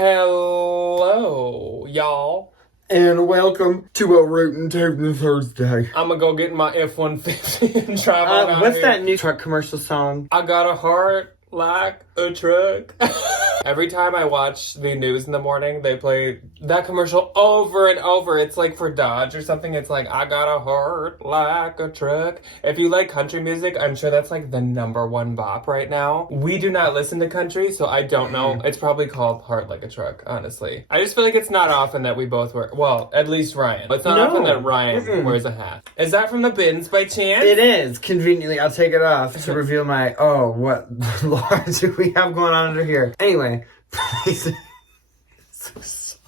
Hello, y'all. And welcome to a Rootin' Tootin' Thursday. I'm gonna go get my F-150 and drive on out What's here. that new truck commercial song? I got a heart like a truck. Every time I watch the news in the morning, they play that commercial over and over. It's like for Dodge or something. It's like, I got a heart like a truck. If you like country music, I'm sure that's like the #1 bop right now. We do not listen to country, so I don't know. It's probably called Heart Like a Truck, honestly. I just feel like it's not often that we both wear, well, at least Ryan. It's not often that Ryan wears a hat. Is that from the bins by chance? It is. Conveniently, I'll take it off to reveal my, what Lord do we have going on under here? Anyway.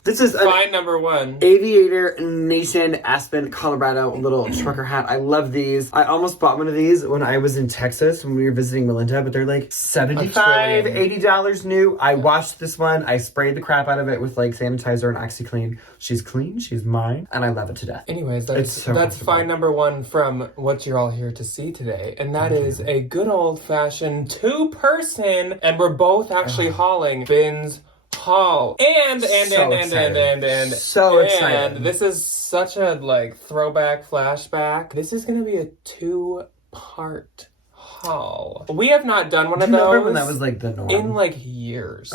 This is Fine #1. Aviator Nation Aspen, Colorado little trucker hat. I love these. I almost bought one of these when I was in Texas when we were visiting Melinda, but they're like $75, $80 new. I washed this one. I sprayed the crap out of it with like sanitizer and OxyClean. She's clean. She's mine. And I love it to death. Anyways, that's fine #1 from what you're all here to see today. And that is a good old-fashioned 2-person, and we're both actually hauling bins haul. And so exciting. This is such a like throwback flashback. This is gonna be a 2-part haul. We have not done one of those. Remember when that was like the norm? In like years.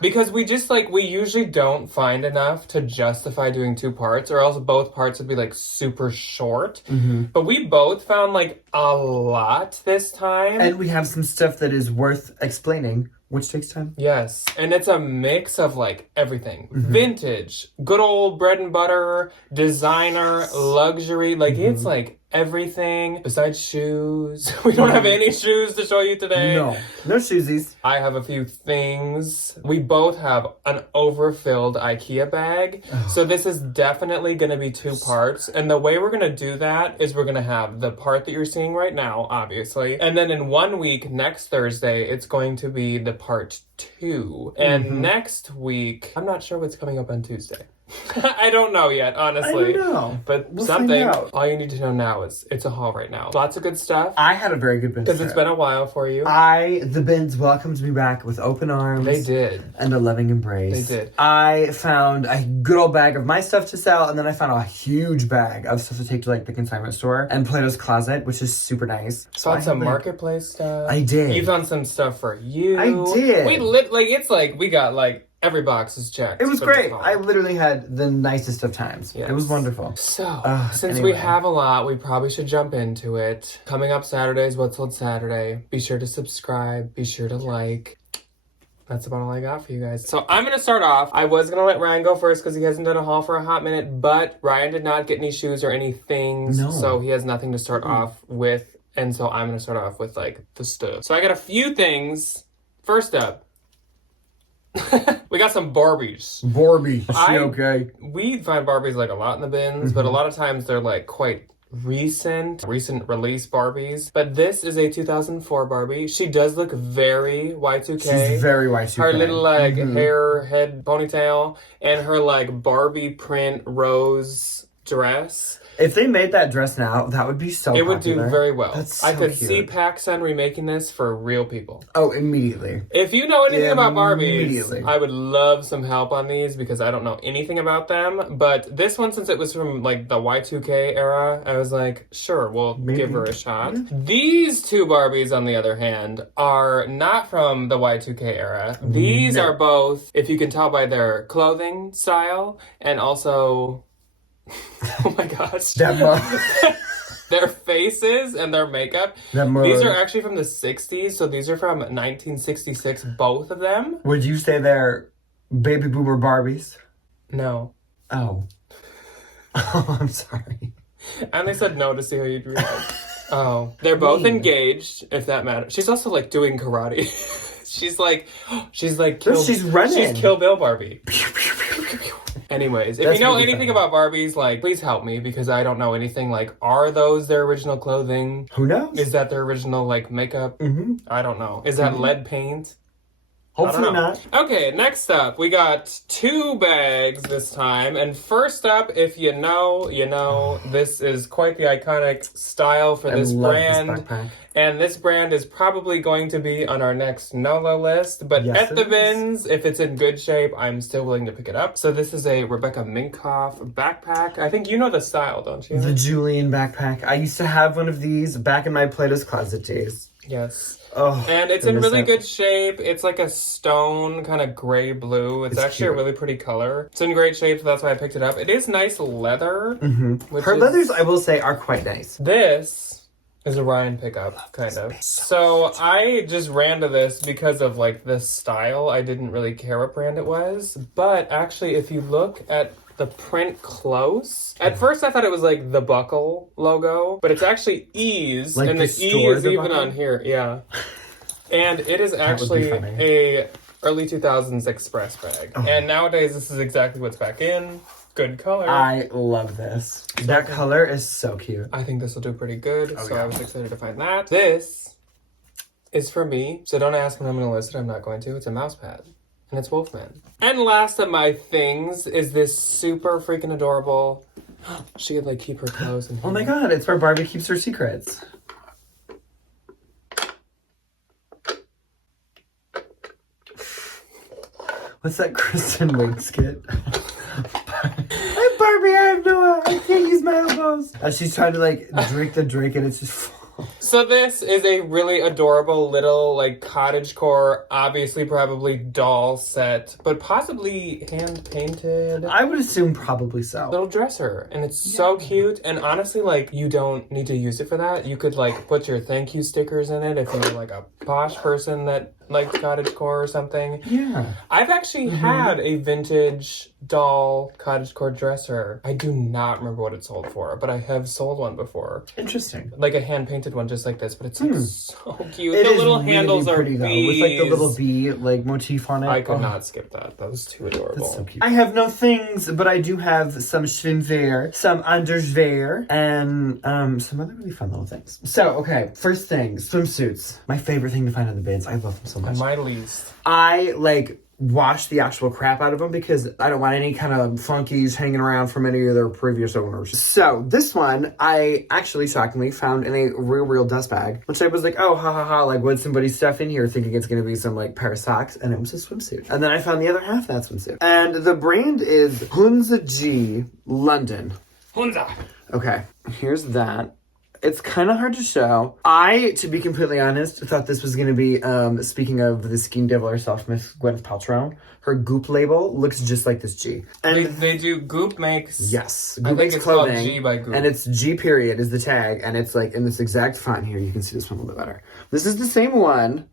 Because we just like, we usually don't find enough to justify doing 2 parts, or else both parts would be like super short. But we both found like a lot this time. And we have some stuff that is worth explaining, which takes time. Yes. And it's a mix of like everything. Vintage, good old bread and butter, designer, luxury. Like it's like everything besides shoes. We don't have any shoes to show you today. No shoesies. I have a few things. We both have an overfilled IKEA bag. So this is definitely going to be 2 parts. And the way we're going to do that is we're going to have the part that you're seeing right now, obviously. And then in 1 week, next Thursday, it's going to be the part 2. And next week, I'm not sure what's coming up on Tuesday. I don't know yet, honestly. I don't know. But we'll something, all you need to know now is it's a haul right now. Lots of good stuff. I had a very good bin because it's been a while for you. The bins welcomed me back with open arms. They did. And a loving embrace. They did. I found a good old bag of my stuff to sell, and then I found a huge bag of stuff to take to like the consignment store and Plato's Closet, which is super nice. So found some marketplace stuff. I did. You found some stuff for you. I did. We got like every box is checked. It was great. I literally had the nicest of times. Yes. It was wonderful. So, since we have a lot, we probably should jump into it. Coming up Saturday is What's Sold Saturday. Be sure to subscribe. Be sure to like. That's about all I got for you guys. So I'm going to start off. I was going to let Ryan go first because he hasn't done a haul for a hot minute, but Ryan did not get any shoes or any things. No. So he has nothing to start off with. And so I'm going to start off with like the stuff. So I got a few things. First up. We got some Barbies. Okay. We find Barbies like a lot in the bins, but a lot of times they're like quite recent release Barbies. But this is a 2004 Barbie. She does look very Y2K. She's very Y2K. Her little like hair, head, ponytail, and her like Barbie print rose dress. If they made that dress now, that would be so popular. It would do very well. That's so I could cute. see PacSun remaking this for real people. Oh, immediately. If you know anything about Barbies, I would love some help on these because I don't know anything about them. But this one, since it was from like the Y2K era, I was like, sure, we'll give her a shot. These 2 Barbies, on the other hand, are not from the Y2K era. These are both, if you can tell by their clothing style, and also... oh my gosh. Their faces and their makeup. These are actually from the 60s, so these are from 1966, both of them. Would you say they're baby boomer Barbies? No. Oh. Oh, I'm sorry. I only said no to see how you'd react. Oh. They're both engaged, if that matters. She's also like doing karate. She's like she's running. She's Kill Bill Barbie. Anyways, if you know anything about Barbies, like, please help me because I don't know anything. Like, are those their original clothing? Who knows? Is that their original, like, makeup? I don't know. Is that lead paint? Hopefully not. Okay, next up, we got 2 bags this time. And first up, if you know, you know, this is quite the iconic style for this brand. This backpack. And this brand is probably going to be on our next NOLO list. But Yes, at the bins, if it's in good shape, I'm still willing to pick it up. So this is a Rebecca Minkoff backpack. I think you know the style, don't you? The Julian backpack. I used to have one of these back in my Plato's Closet days. Yes. Oh, and it's in really good shape. It's like a stone kind of gray blue. It's actually cute. a really pretty color. It's in great shape, so that's why I picked it up. It is nice leather. Her leathers, I will say, are quite nice. This is a Ryan pickup, kind of. So I just ran to this because of like this style. I didn't really care what brand it was. But actually, if you look at the print close. At first I thought it was like the Buckle logo, but it's actually Ease, like and the E is even on here, yeah. And it is actually a early 2000s Express bag. And nowadays this is exactly what's back in. Good color. I love this. That color is so cute. I think this will do pretty good, so I was excited to find that. This is for me, so don't ask when I'm going to list it. I'm not going to. It's a mouse pad. And it's Wolfman. And last of my things is this super freaking adorable. She could like keep her clothes in here. Oh my god, it's where Barbie keeps her secrets. What's that Kristen Wiig skit? I'm Barbie, I can't use my elbows. She's trying to like drink the drink and it's just So this is a really adorable little like cottagecore, obviously probably doll set, but possibly hand painted. I would assume probably so. Little dresser, and it's so cute. And honestly, like you don't need to use it for that. You could like put your thank you stickers in it if you're like a posh person that likes cottagecore or something. Yeah. I've actually had a vintage doll cottagecore dresser. I do not remember what it sold for, but I have sold one before. Interesting. Like a hand-painted one just like this, but it's like so cute. It the is little really handles pretty, are though, bees. with like the little bee like motif on it. I could not skip that. That was too adorable. That's so cute. I have no things, but I do have some swimwear, some underwear, and some other really fun little things. So, okay, first things, swimsuits. My favorite thing to find on the bins. I love them so much. And my least. I like wash the actual crap out of them because I don't want any kind of flunkies hanging around from any of their previous owners. So this one, I actually shockingly found in a real dust bag, which I was like, oh, ha ha ha, like what's somebody's stuff in here thinking it's going to be some like pair of socks, and it was a swimsuit. And then I found the other half of that swimsuit. And the brand is Hunza G, London. Hunza. Okay, here's that. It's kind of hard to show. I, to be completely honest, thought this was going to be, speaking of the skiing devil herself, Miss Gwyneth Paltrow, her Goop label looks just like this G. And they do Goop makes... Yes. Goop Goop makes makes clothing. clothing. G by Goop. And it's G period is the tag. And it's like in this exact font here. You can see this one a little bit better. This is the same one.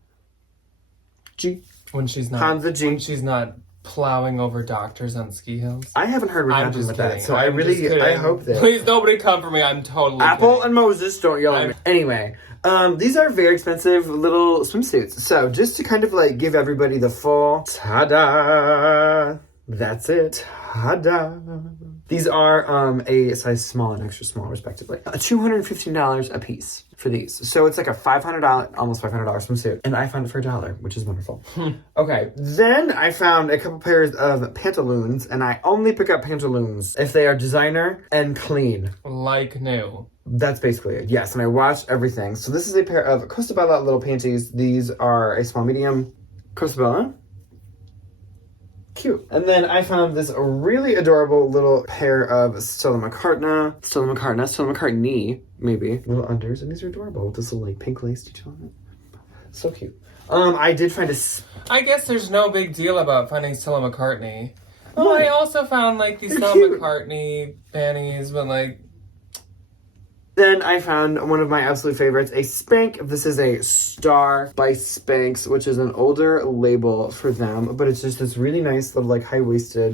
G. When she's not... Hansa G. When she's not plowing over doctors on ski hills. I haven't heard what I'm happened just with kidding. that. So I hope that... Please, nobody come for me. I'm totally Apple kidding. and Moses, don't yell at me. Anyway, these are very expensive little swimsuits. So just to kind of like give everybody the full ta-da, that's it. Ta-da. These are a size small and extra small, respectively. $215 a piece for these. So it's like a $500, almost $500 swimsuit. And I found it for $1, which is wonderful. Okay, then I found a couple pairs of pantaloons, and I only pick up pantaloons if they are designer and clean. Like new. That's basically it. Yes, and I wash everything. So this is a pair of Costa Bella little panties. These are a small medium. Costa Bella. Cute. And then I found this really adorable little pair of Stella McCartney, maybe. Little unders, and these are adorable with this little like pink lace detail on it. So cute. I did find I guess there's no big deal about finding Stella McCartney. Oh, I also found like these Stella McCartney panties, but like... Then I found one of my absolute favorites, a Spank. This is a Star by Spanx, which is an older label for them, but it's just this really nice little like high-waisted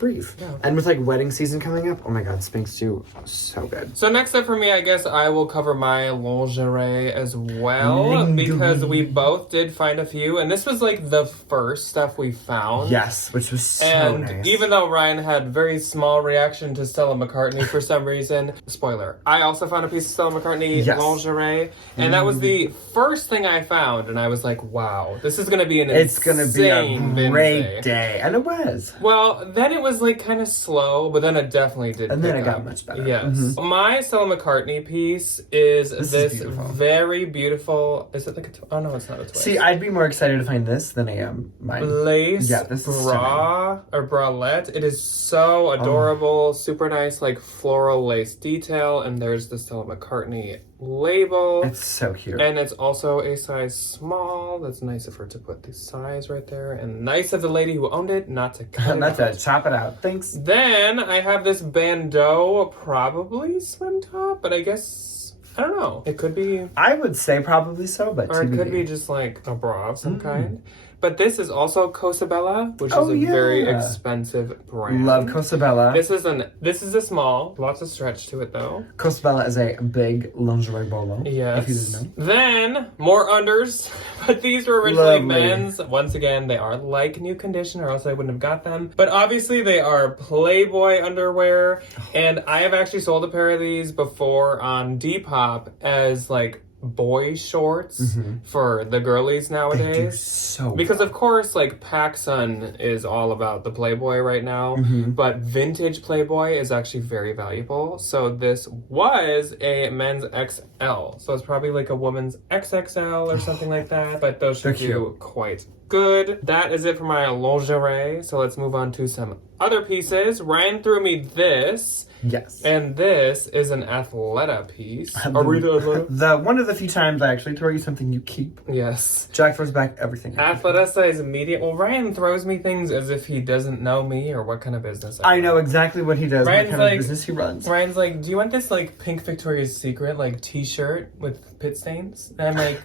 breathe. Yeah. And with like wedding season coming up, oh my god, Spanx do so good. So next up for me, I guess I will cover my lingerie as well because we both did find a few, and this was like the first stuff we found. Yes, which was so and nice. Even though Ryan had very small reaction to Stella McCartney for some reason, spoiler, I also found a piece of Stella McCartney lingerie, and that was the first thing I found, and I was like, wow, this is gonna be it's gonna be a great day. And it was. Well, then it was like kind of slow, but then it definitely did. And then it got much better. Yes. My Stella McCartney piece is this very beautiful. Is it like a? Oh no, it's not a twist. See, I'd be more excited to find this than I am mine. Lace this bra or bralette. It is so adorable, super nice, like floral lace detail, and there's the Stella McCartney label. It's so cute. And it's also a size small. That's nice of her to put the size right there. And nice of the lady who owned it not to cut it out. Chop it out. Thanks. Then I have this bandeau, probably swim top, but I guess, I don't know. It could be... I would say probably so, but or it could be just like a bra of some kind. But this is also Cosabella, which is a very expensive brand. Love Cosabella. This is a small, lots of stretch to it though. Cosabella is a big lingerie bolo. Yes. If you didn't know. Then more unders, but these were originally men's. Once again, they are like new condition, or else I wouldn't have got them. But obviously, they are Playboy underwear, and I have actually sold a pair of these before on Depop as like boy shorts for the girlies nowadays. They do so because well. Of course, like PacSun is all about the Playboy right now, but vintage Playboy is actually very valuable. So this was a men's XL, so it's probably like a woman's XXL or something like that. But those should do quite good. That is it for my lingerie. So let's move on to some other pieces. Ryan threw me this. Yes. And this is an Athleta piece. The one of the few times I actually throw you something you keep. Yes. Jack throws back everything. Athleta size medium. Well, Ryan throws me things as if he doesn't know me or what kind of business I know exactly what he does, Ryan's what kind of business he runs. Ryan's like, do you want this like pink Victoria's Secret like t-shirt with pit stains? And I'm like,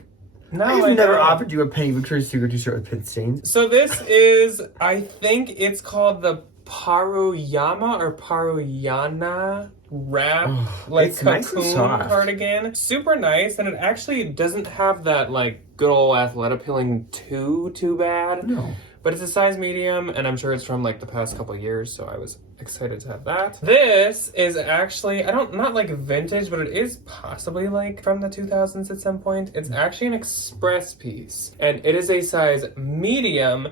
no, I've never offered you a pink Victoria's Secret t-shirt with pit stains. So this is, I think it's called the Paruyama or Paruyana wrap, like it's cocoon nice cardigan. Super nice, and it actually doesn't have that like good old Athleta peeling too bad. No. But it's a size medium, and I'm sure it's from like the past couple years, so I was excited to have that. This is actually, not like vintage, but it is possibly like from the 2000s at some point. It's actually an express piece, and it is a size medium,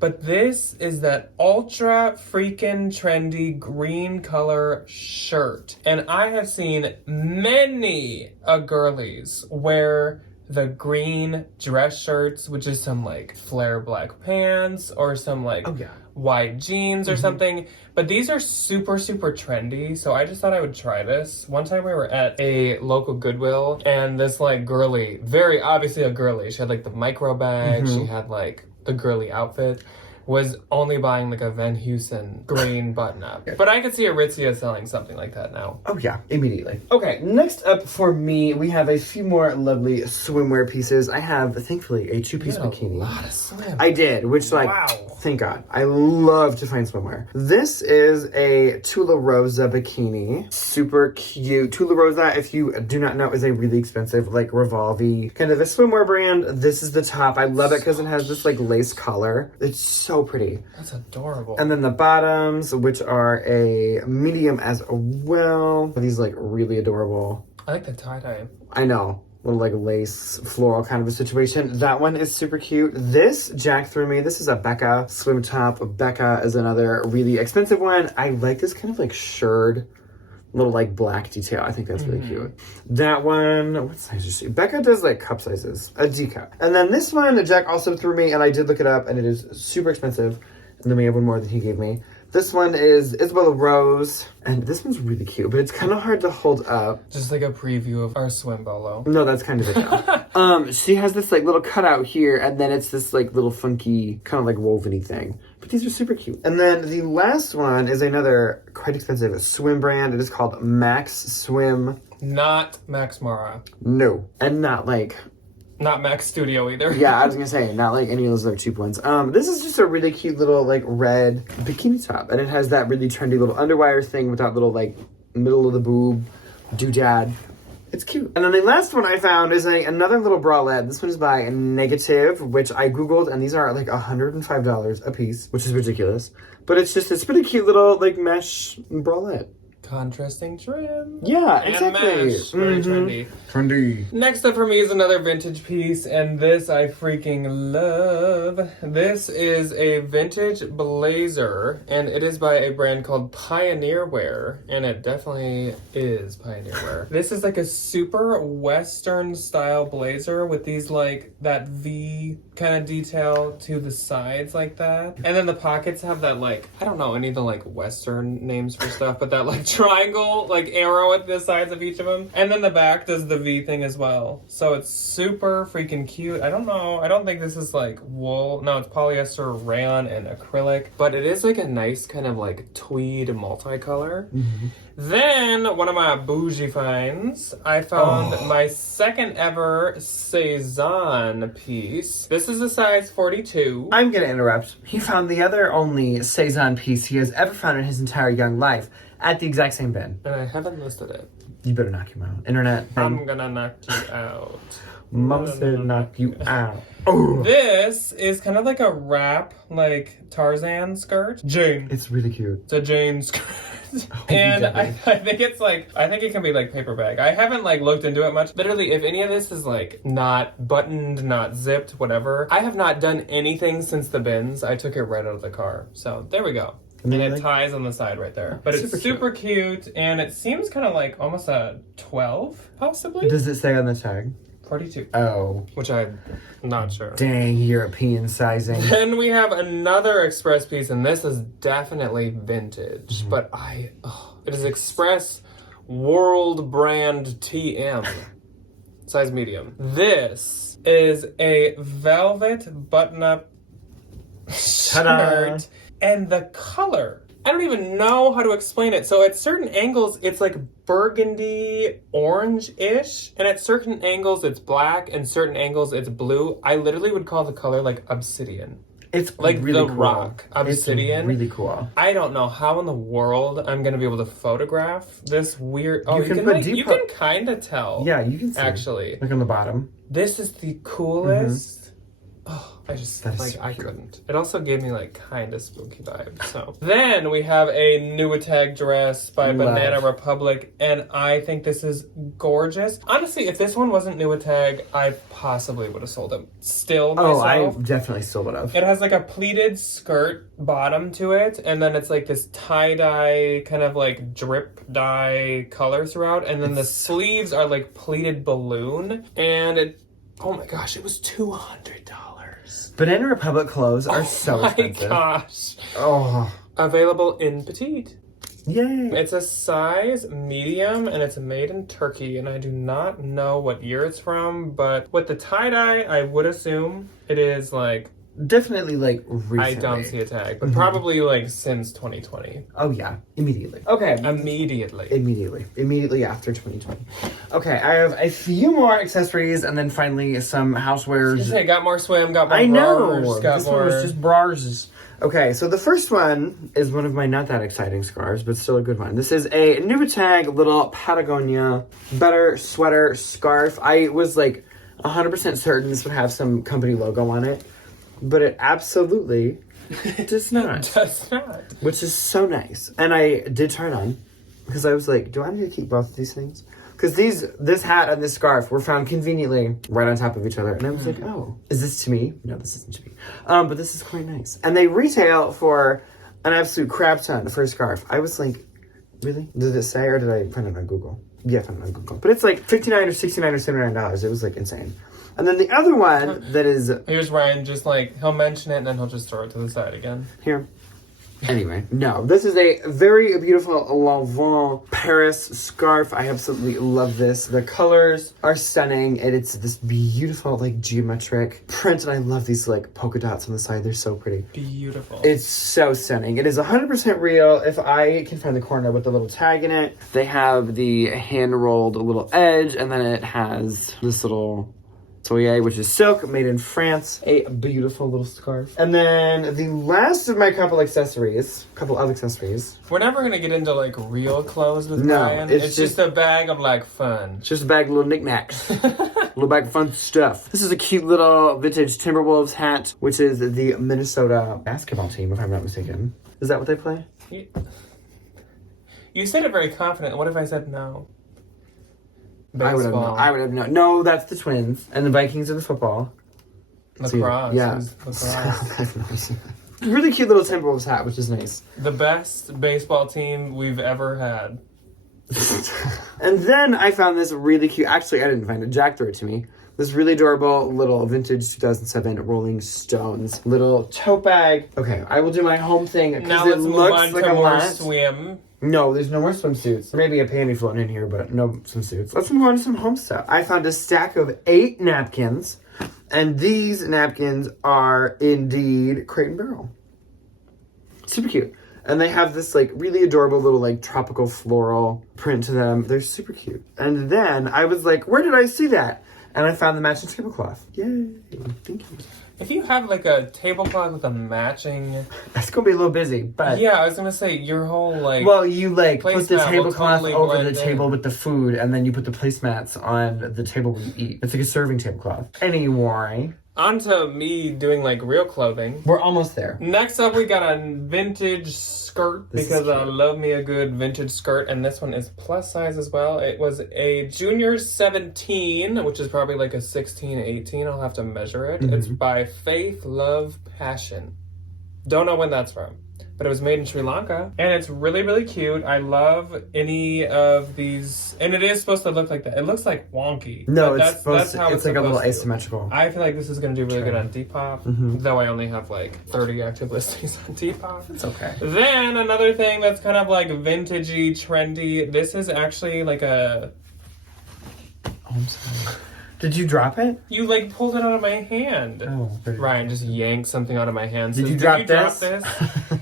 but this is that ultra freaking trendy green color shirt. And I have seen many girlies wear the green dress shirts, which is some like flare black pants or some like wide jeans or something. But these are super trendy, so I just thought I would try this. One time we were at a local Goodwill, and this like girly, very obviously a girly, she had like the micro bag, she had like the girly outfit, was only buying like a Van Heusen green button up. But I could see Aritzia selling something like that now. Oh yeah, immediately. Okay, next up for me, we have a few more lovely swimwear pieces. I have, thankfully, a two-piece bikini. A lot of swim. I did, which like, thank God. I love to find swimwear. This is a Tula Rosa bikini. Super cute. Tula Rosa, if you do not know, is a really expensive, like, Revolve-y kind of a swimwear brand. This is the top. I love it because it has this like lace collar. It's so pretty. That's adorable. And then the bottoms, which are a medium as well. These like really adorable. I like the tie-dye. I know. Little like lace floral kind of a situation. That one is super cute. This Jack threw me. This is a Becca swim top. Becca is another really expensive one. I like this kind of like shirred little like black detail. I think that's really cute. That one, what size is she? Becca does like cup sizes, a D cup. And then this one, Jack also threw me, and I did look it up, and it is super expensive. And then we have one more that he gave me. This one is Isabella Rose, and this one's really cute, but it's kind of hard to hold up. Just like a preview of our swim bolo. No, that's kind of it now. She has this like little cutout here, and then it's this like little funky, kind of like woven-y thing. But these are super cute. And then the last one is another quite expensive swim brand. It is called Max Swim. Not Max Mara. No. And not like Not Mac Studio either. Yeah, I was gonna say, not like any of those other cheap ones. This is just a really cute little like red bikini top, and it has that really trendy little underwire thing with that little like middle of the boob doodad. It's cute. And then the last one I found is another little bralette. This one is by Negative, which I googled, and these are like $105 a piece, which is ridiculous. But it's just this pretty cute little like mesh bralette. Contrasting trim. Yeah, and exactly. Mesh. Very trendy. Trendy. Next up for me is another vintage piece, and this I freaking love. This is a vintage blazer, and it is by a brand called Pioneer Wear, and it definitely is Pioneer Wear. This is like a super Western style blazer with these like that V kind of detail to the sides like that. And then the pockets have that like, I don't know any of the like Western names for stuff, but that like triangle like arrow at the sides of each of them. And then the back does the V thing as well. So it's super freaking cute. I don't know. I don't think this is like wool. No, it's polyester, rayon, and acrylic. But it is like a nice kind of like tweed multicolor. Then, one of my bougie finds, I found my second ever Cezanne piece. This is a size 42. I'm gonna interrupt. He found the other only Cezanne piece he has ever found in his entire young life at the exact same bin. And I haven't listed it. You better knock him out. Internet. I'm gonna knock you out. Mama said knock you out. Oh. This is kind of like a wrap, like Tarzan skirt. Jane. It's really cute. It's a Jane skirt. And I think it's like, I think it can be like paper bag. I haven't like looked into it much. Literally, if any of this is like not buttoned, not zipped, whatever, I have not done anything since the bins. I took it right out of the car. So there we go. And it ties on the side right there. But it's super cute. And it seems kind of like almost a 12, possibly. Does it say on the tag? 42. Oh. Which I'm not sure. Dang, European sizing. Then we have another Express piece, and this is definitely vintage. But it is Express World Brand TM. Size medium. This is a velvet button-up shirt. And the color, I don't even know how to explain it. So at certain angles, it's like burgundy orange-ish. And at certain angles, it's black. And certain angles, it's blue. I literally would call the color like obsidian. It's like really the cool. rock obsidian. It's really cool. I don't know how in the world I'm going to be able to photograph this weird... Oh, you can kind of tell. Yeah, you can see. Actually. Like on the bottom. This is the coolest... Oh, I just, like, so I couldn't. It also gave me, like, kind of spooky vibes, so. Then we have a Nuitag dress by Banana Republic, and I think this is gorgeous. Honestly, if this one wasn't Nuitag, I possibly would have sold it still myself. Oh, I definitely still would have. It has, like, a pleated skirt bottom to it, and then it's, like, this tie-dye, kind of, like, drip dye color throughout, and then the sleeves are, like, pleated balloon, and it, oh my gosh, it was $200. Banana Republic clothes are so expensive. Oh my gosh. Oh. Available in petite. Yay. It's a size medium and it's made in Turkey, and I do not know what year it's from, but with the tie-dye, I would assume it is like... Definitely like recently. I don't see a tag, but probably like since 2020. Oh yeah, immediately. Okay. Immediately after 2020. Okay, I have a few more accessories and then finally some housewares. Hey, got more swim, got more I know. Got this more... one was just bras. Okay, so the first one is one of my not that exciting scarves, but still a good one. This is a Nuitag little Patagonia Better Sweater Scarf. I was like 100% certain this would have some company logo on it. But it absolutely does not. Does not. Which is so nice. And I did try it on because I was like, do I need to keep both of these things? Because this hat and this scarf were found conveniently right on top of each other. And I was like, oh, is this to me? No, this isn't to me. But this is quite nice. And they retail for an absolute crap ton for a scarf. I was like, really? Did it say, or did I find it on Google? Yeah, I found it on Google. But it's like $59 or $69 or $79. It was like insane. And then the other one that is... Here's Ryan, just like, he'll mention it and then he'll just throw it to the side again. Here. Anyway, no. This is a very beautiful Lanvin Paris scarf. I absolutely love this. The colors are stunning, and it's this beautiful, like, geometric print, and I love these, like, polka dots on the side. They're so pretty. Beautiful. It's so stunning. It is 100% real. If I can find the corner with the little tag in it, they have the hand-rolled little edge, and then it has this little... Soyer, which is silk, made in France. A beautiful little scarf. And then the last of my couple of accessories. We're never gonna get into like real clothes with No, Ryan. It's just a bag of like fun. It's just a bag of little knickknacks. Little bag of fun stuff. This is a cute little vintage Timberwolves hat, which is the Minnesota basketball team, if I'm not mistaken. Is that what they play? You said it very confident. What if I said no? Baseball. I would have known. No, that's the Twins. And the Vikings are the football. Lacrosse. Yeah. Lacrosse. Really cute little Timberwolves hat, which is nice. The best baseball team we've ever had. And then I found this really cute. Actually, I didn't find it. Jack threw it to me. This really adorable little vintage 2007 Rolling Stones little tote bag. Okay, I will do my home thing because it looks like a lot. Swim. No, there's no more swimsuits. There may be a panty floating in here, but no swimsuits. Let's move on to some home stuff. I found a stack of 8 napkins, and these napkins are indeed Crate & Barrel. Super cute. And they have this like really adorable little like tropical floral print to them. They're super cute. And then I was like, where did I see that? And I found the matching tablecloth. Yay. Thank you. If you have like a tablecloth with a matching... That's going to be a little busy, but... Yeah, I was going to say, your whole like... Well, you like put the tablecloth totally over the table with the food, and then you put the placemats on the table where you eat. It's like a serving tablecloth. Anyway... On to me doing like real clothing. We're almost there. Next up, we got a vintage skirt because I love me a good vintage skirt, and this one is plus size as well. It was a junior 17, which is probably like a 16, 18. I'll have to measure it. It's by Faith, Love, Passion. Don't know when that's from, but it was made in Sri Lanka, and it's really, really cute. I love any of these, and it is supposed to look like that. It looks like wonky. No, it's supposed to, it's like a little asymmetrical. I feel like this is going to do really good on Depop, though I only have like 30 active listings on Depop. It's okay. Then another thing that's kind of like vintagey, trendy. This is actually like a... Oh, I'm sorry. Did you drop it? You like pulled it out of my hand. Oh, Ryan just yanked something out of my hand. Did you drop this?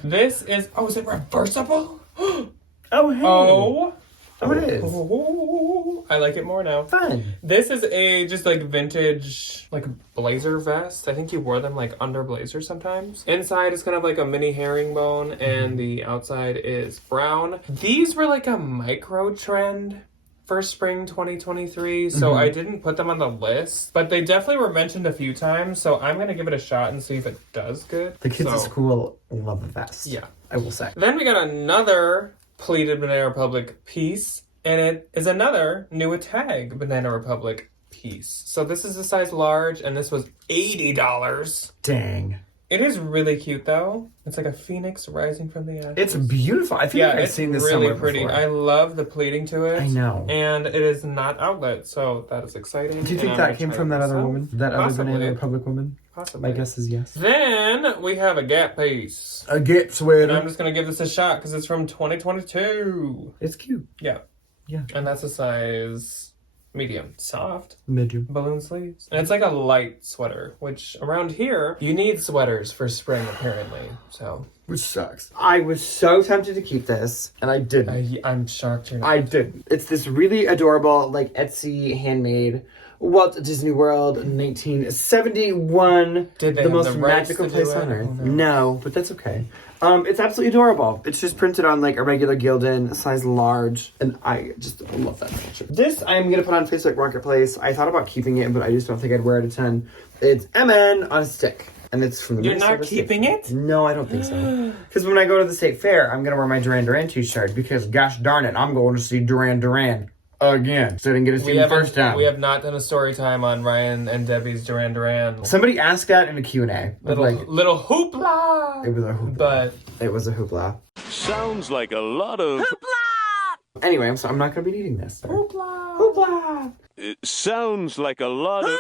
This is... Oh, is it reversible? Oh, hey. Oh, it is. Oh, I like it more now. Fun. This is a just like vintage like blazer vest. I think you wore them like under blazers sometimes. Inside is kind of like a mini herringbone, and the outside is brown. These were like a micro trend for spring 2023, so I didn't put them on the list, but they definitely were mentioned a few times, so I'm gonna give it a shot and see if it does good. The kids at school love the vest. Yeah. I will say. Then we got another pleated Banana Republic piece, and it is another new tag Banana Republic piece. So this is a size large, and this was $80. Dang. It is really cute, though. It's like a phoenix rising from the ashes. It's beautiful. I think I've seen this somewhere really pretty. before. I love the pleating to it. I know. And it is not outlet, so that is exciting. Do you think that came from that other woman? That Possibly. other Banana Republic woman? Possibly. My guess is yes. Then we have a Gap piece. A Gap sweater. And I'm just going to give this a shot because it's from 2022. It's cute. Yeah. Yeah. And that's a size... medium. Soft. Medium. Balloon sleeves. And it's like a light sweater, which around here, you need sweaters for spring, apparently. So. Which sucks. I was so tempted to keep this, and I didn't. I'm shocked you're not. I didn't. It's this really adorable, like, Etsy handmade Walt Disney World 1971. Did they the have most the rights magical to place do it? on earth. Oh, no. No, but that's okay. It's absolutely adorable. It's just printed on like a regular Gildan, size large, and I just love that picture. This I'm gonna put on Facebook Marketplace. I thought about keeping it, but I just don't think I'd wear it a ton. It's MN on a stick, and it's from the You're Minnesota not keeping State. it? No, I don't think so. Because when I go to the state fair, I'm gonna wear my Duran Duran t-shirt because gosh darn it, I'm going to see Duran Duran again. So I didn't get to see him the first time. We have not done a story time on Ryan and Debbie's Duran Duran. Somebody asked that in a Q&A. Little hoopla! It was a hoopla. But it was a hoopla. Sounds like a lot of hoopla! Anyway, so I'm not going to be eating this. Hoopla! Hoopla! It sounds like a lot of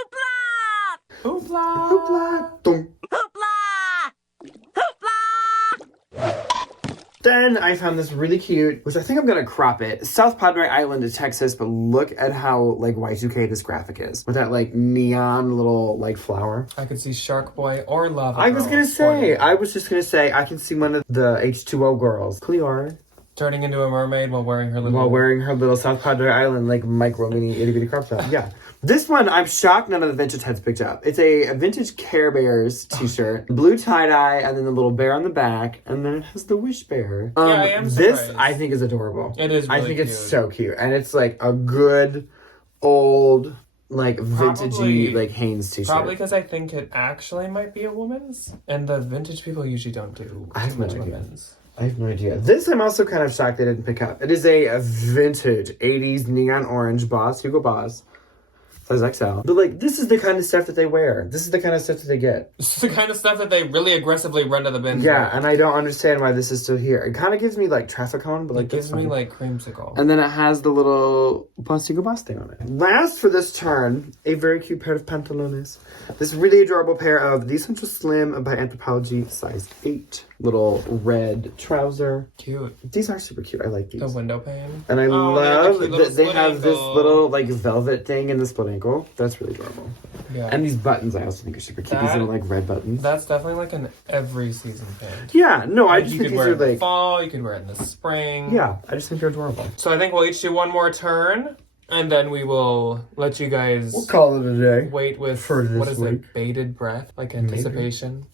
Hoopla! Hoopla! Hoopla! Dum. Hoopla! Hoopla! Then I found this really cute, which I think I'm going to crop it. South Padre Island in Texas, but look at how, like, Y2K this graphic is. With that, like, neon little, like, flower. I could see Shark Boy or Lava I was Girl going to say, sporting. I was just going to say, I can see one of the H2O girls. Clear. turning into a mermaid while wearing her little... While wearing her little South Padre Island, like, micro mini itty bitty crop top. Yeah. This one, I'm shocked none of the vintage heads picked up. It's a vintage Care Bears t-shirt. Blue tie-dye, and then the little bear on the back, and then it has the wish bear. I am This, surprised. I think, is adorable. It is really I think cute. it's so cute. And it's, like, a good, old, like, vintagey, like, Hanes t-shirt. Probably because I think it actually might be a woman's. And the vintage people usually don't do I have too no much idea. women's. I have no idea. This I'm also kind of shocked they didn't pick up. It is a vintage 80s neon orange Boss, Hugo Boss. Size XL. But, like, this is the kind of stuff that they wear. This is the kind of stuff that they get. This is the kind of stuff that they really aggressively run to the bins Yeah, with. and I don't understand why this is still here. It kind of gives me, like, traffic cone, but, like, It gives that's me, fine. like, creamsicle. And then it has the little Boss Hugo Boss thing on it. Last for this turn, a very cute pair of pantalones. This really adorable pair of The Essential Slim by Anthropology, size 8. Little red trouser. Cute. These are super cute. I like these. The window pane. And I Oh, love they have the cute that they little have split this ankle. little, like, velvet thing in the split ankle. That's really adorable. Yeah. And these buttons I also think are super cute. These That- little, like, red buttons. That's definitely like an every season pant. Yeah, no, I Like, just you think could these wear are, it in the like... fall, you could wear it in the spring. Yeah, I just think they're adorable. So I think we'll each do one more turn, and then we will let you guys We'll call it a day. wait with, For this what is week. it, bated breath? Like anticipation?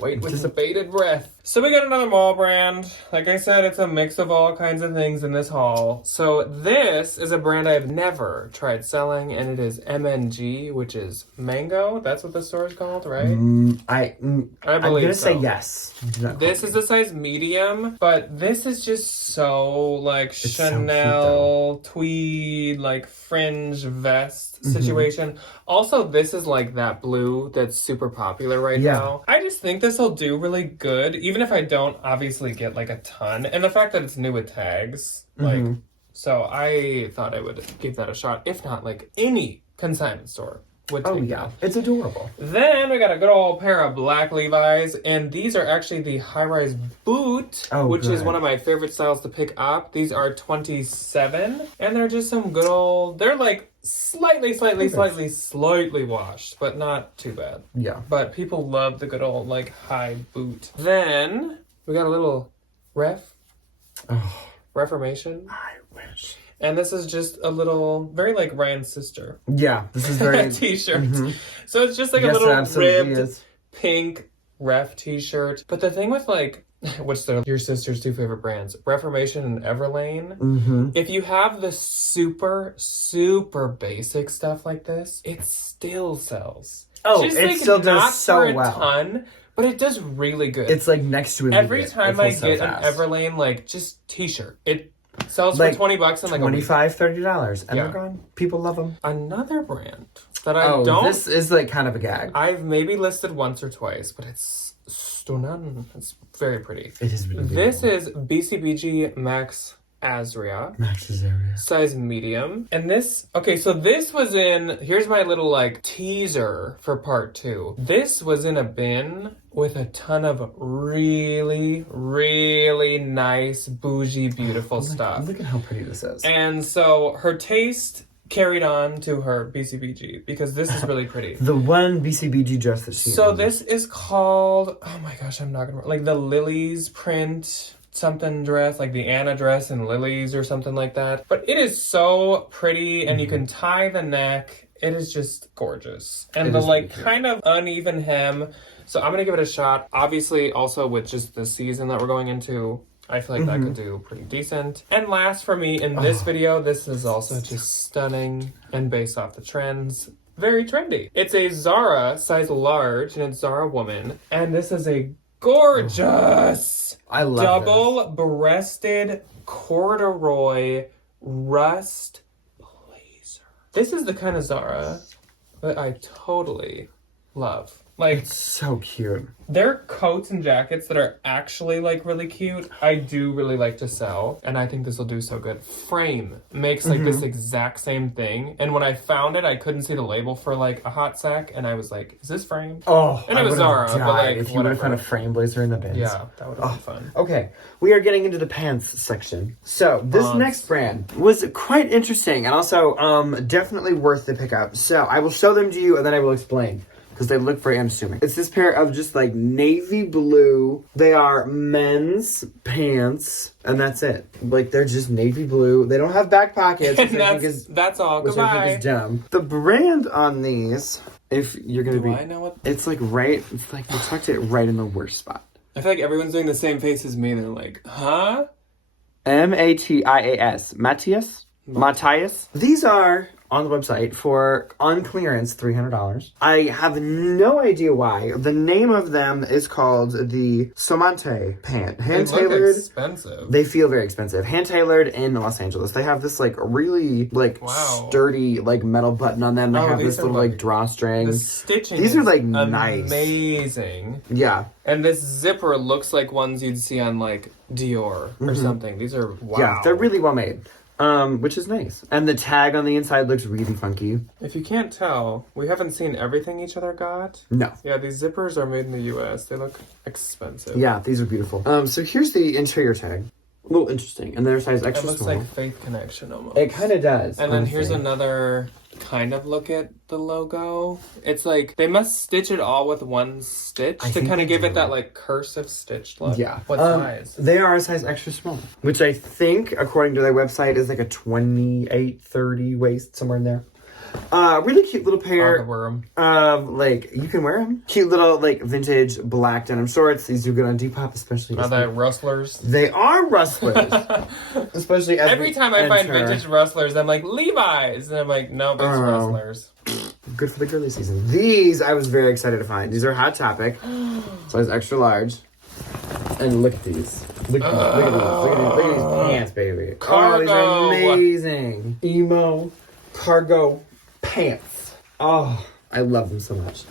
Wait with bated breath. So we got another mall brand. Like I said, it's a mix of all kinds of things in this haul. So this is a brand I've never tried selling, and it is MNG, which is mango. That's what the store is called, right? I'm I believe gonna so. say yes. Do not This quote is me. a size medium, but this is just so like so cute, Chanel tweed, like fringe vest situation. Also, this is like that blue that's super popular right Yeah. now. I just think this will do really good, even if I don't obviously get like a ton. And the fact that it's new with tags, like, so I thought I would give that a shot. If not, like any consignment store would take Oh yeah, that. it's adorable. Then we got a good old pair of black Levi's, and these are actually the high-rise boot, Oh, which is good. one of my favorite styles to pick up. These are 27, and they're just some good old, they're like slightly washed, but not too bad. Yeah. But people love the good old like high boot. Then we got a little Reformation. I wish. And this is just a little, very like Ryan's sister Yeah, this is very. t-shirt. So it's just like Yes, a it little absolutely ribbed is. pink ref t-shirt. But the thing with like, which they're your sister's two favorite brands, Reformation and Everlane. If you have the super basic stuff like this, it still sells. Oh, Just, it like, still does not so for a well. ton, but it does really good. It's like next to Every time I get an Everlane, Everlane like just t-shirt, it sells Like, for $20 in like a week. $25, $30, and Yeah. they're gone. People love them. Another brand that I don't. This is like kind of a gag. I've maybe listed once or twice, but it's stunning. It's very pretty. It is really This beautiful. is BCBG Max Azria. Max's area. Size medium. And this, okay, so this was in, here's my little like teaser for part 2. This was in a bin with a ton of really nice, bougie, beautiful stuff. Look at how pretty this is. And so her taste carried on to her BCBG because this is really pretty. The one BCBG dress that she So owns. this is called, oh my gosh, I'm not gonna, like the Lilies print something dress, like the Anna dress and Lilies or something like that. But it is so pretty and you can tie the neck. It is just gorgeous. And It the is like really cute. kind of uneven hem. So I'm gonna give it a shot. Obviously also with just the season that we're going into, I feel like that could do pretty decent. And last for me in this video, this is also just stunning and based off the trends. Very trendy. It's a Zara size large and it's Zara woman. And this is a gorgeous I love double-breasted corduroy rust blazer. This is the kind of Zara that I totally love. Like, this. So cute. their coats and jackets that are actually like really cute, I do really like to sell, and I think this will do so good. Frame makes like this exact same thing, and when I found it, I couldn't see the label for like a hot sec, and I was like, "Is this Frame?" Oh, And it I was would've Zara, but, died like, if you would have whatever. found a frame blazer in the bins. Yeah, that would have been fun. Okay, we are getting into the pants section. So this Pants. next brand was quite interesting and also definitely worth the pickup. So I will show them to you and then I will explain. because they look very unassuming. It's this pair of just like navy blue. They are men's pants, and that's it. Like they're just navy blue. They don't have back pockets. And that's all. Which I think Goodbye. is dumb. The brand on these, if you're gonna Do I know what? it's like right. It's like they tucked it right in the worst spot. I feel like everyone's doing the same face as me. They're like, huh? Matias. Matthias. These are on the website for on clearance $300. I have no idea why. The name of them is called the Somante pant. Hand They look tailored. expensive. They feel very expensive. Hand tailored in Los Angeles. They have this like really like sturdy like metal button on them. They have this little like drawstring. The stitching. These are like amazing. Yeah. And this zipper looks like ones you'd see on like Dior or something. These are wow. Yeah, they're really well made. Which is nice. And the tag on the inside looks really funky. If you can't tell, we haven't seen everything each other got. No. Yeah, these zippers are made in the US. They look expensive. Yeah, these are beautiful. So here's the interior tag. A little interesting. And their size extra small. It looks like Faith Connection almost. It kind of does. And then here's another kind of look at the logo. It's like they must stitch it all with one stitch to kind of give it that like cursive stitched look. Yeah. What size? They are a size extra small, which I think, according to their website, is like a 28-30 waist, somewhere in there. Really cute little pair of, like, you can wear them. Cute little, like, vintage black denim shorts. These are good on Depop, especially. Are they rustlers? They are rustlers. Especially as every time I find vintage rustlers, I'm like, Levi's. And I'm like, no, those rustlers. Good for the girly season. These, I was very excited to find. These are Hot Topic. Size extra large. And look at these. Look at these pants, baby. Cargo. Oh, these are amazing. Emo cargo pants. Oh, I love them so much.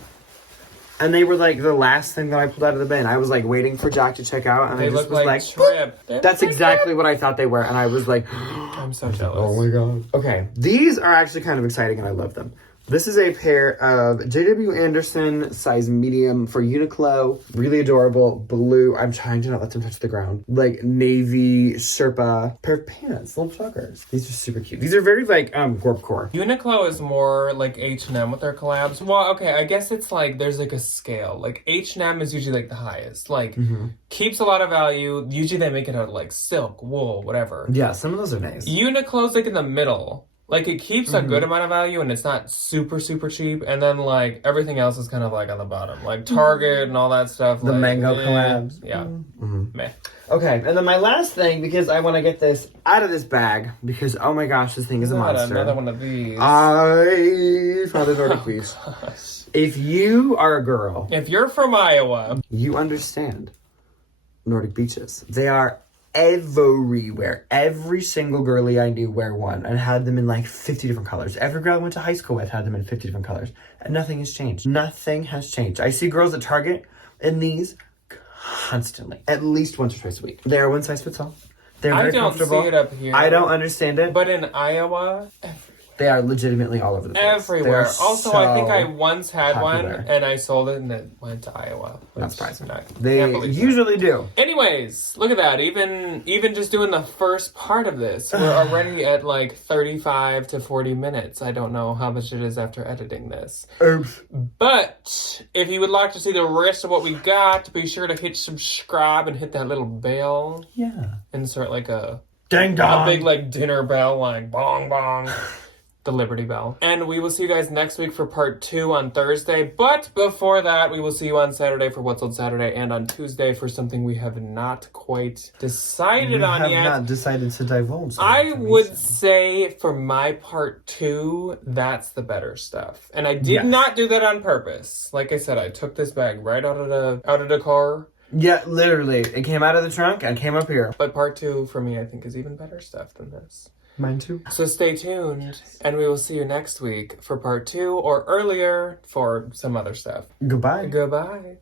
And they were like the last thing that I pulled out of the bin. I was like waiting for Jack to check out, and I just was like, Trip. That's exactly what I thought they were, and I was like, I'm so jealous. Oh my god. Okay, these are actually kind of exciting, and I love them. This is a pair of J.W. Anderson size medium for Uniqlo. Really adorable blue. I'm trying to not let them touch the ground. Like navy Sherpa pair of pants, little chuggers. These are super cute. These are very like Gorpcore. Uniqlo is more like H&M with their collabs. Well, okay, I guess it's like there's like a scale. Like H&M is usually like the highest. Like keeps a lot of value. Usually they make it out of like silk, wool, whatever. Yeah, some of those are nice. Uniqlo's like in the middle. Like, it keeps a good amount of value, and it's not super, super cheap. And then, like, everything else is kind of, like, on the bottom. Like, Target and all that stuff. The like, mango collabs. Yeah. Meh. Okay, and then my last thing, because I want to get this out of this bag, because, oh my gosh, this thing is a monster. Another one of these. I found a Nordic Beach. If you are a girl... If you're from Iowa... You understand Nordic beaches. They are everywhere. Every single girly I knew wear one and had them in like 50 different colors. Every girl I went to high school with had them in 50 different colors. And nothing has changed. Nothing has changed. I see girls at Target in these constantly. At least once or twice a week. They are one size fits all. They're very comfortable. I don't see it up here. I don't understand it. But in Iowa... They are legitimately all over the place. Everywhere. Also, so I think I once had popular. one and I sold it and it went to Iowa. Not surprising. I They can't believe usually do. Anyways, look at that. Even just doing the first part of this, we're already at like 35 to 40 minutes. I don't know how much it is after editing this. Oops. But if you would like to see the rest of what we got, be sure to hit subscribe and hit that little bell. Yeah. Insert like a ding dong. A big like dinner bell, like bong bong. The Liberty Bell. And we will see you guys next week for part 2 on Thursday. But before that, we will see you on Saturday for What's Old Saturday and on Tuesday for something we have not quite decided on yet. We have not decided to divulge. I would say for my part 2, that's the better stuff. And I did not do that on purpose. Like I said, I took this bag right out of the car. Yeah, literally. It came out of the trunk and came up here. But part 2 for me, I think, is even better stuff than this. Mine too. So stay tuned, and we will see you next week for part 2 or earlier for some other stuff. Goodbye. Goodbye.